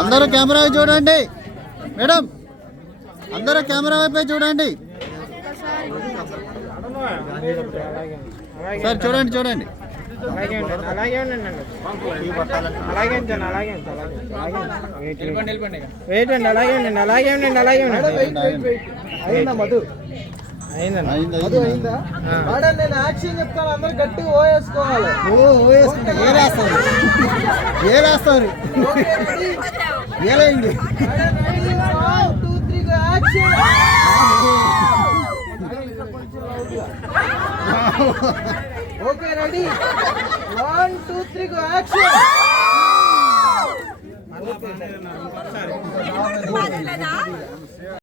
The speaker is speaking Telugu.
అందరూ కెమెరా చూడండి మేడం, అందరూ కెమెరా వైపే చూడండి సార్. చూడండి చూడండి. అలాగే ఉండండి, అలాగే ఉండండి, అలాగే ఉంచండి, అలాగే వెయిట్ అండి, అలాగే ఉండండి, అలాగే ఉండండి, అలాగే ఉండండి. అయిందా మధు? అయిందండి. మధు అయిందా? నేను యాక్షన్ చెప్తాను, అందరూ గట్టిగా ఓ వేసుకోవాలి. ఏలేస్తారు ఏలైంది. 1 2 3 యాక్షన్. Okay ready? 1 2 3 యాక్షన్.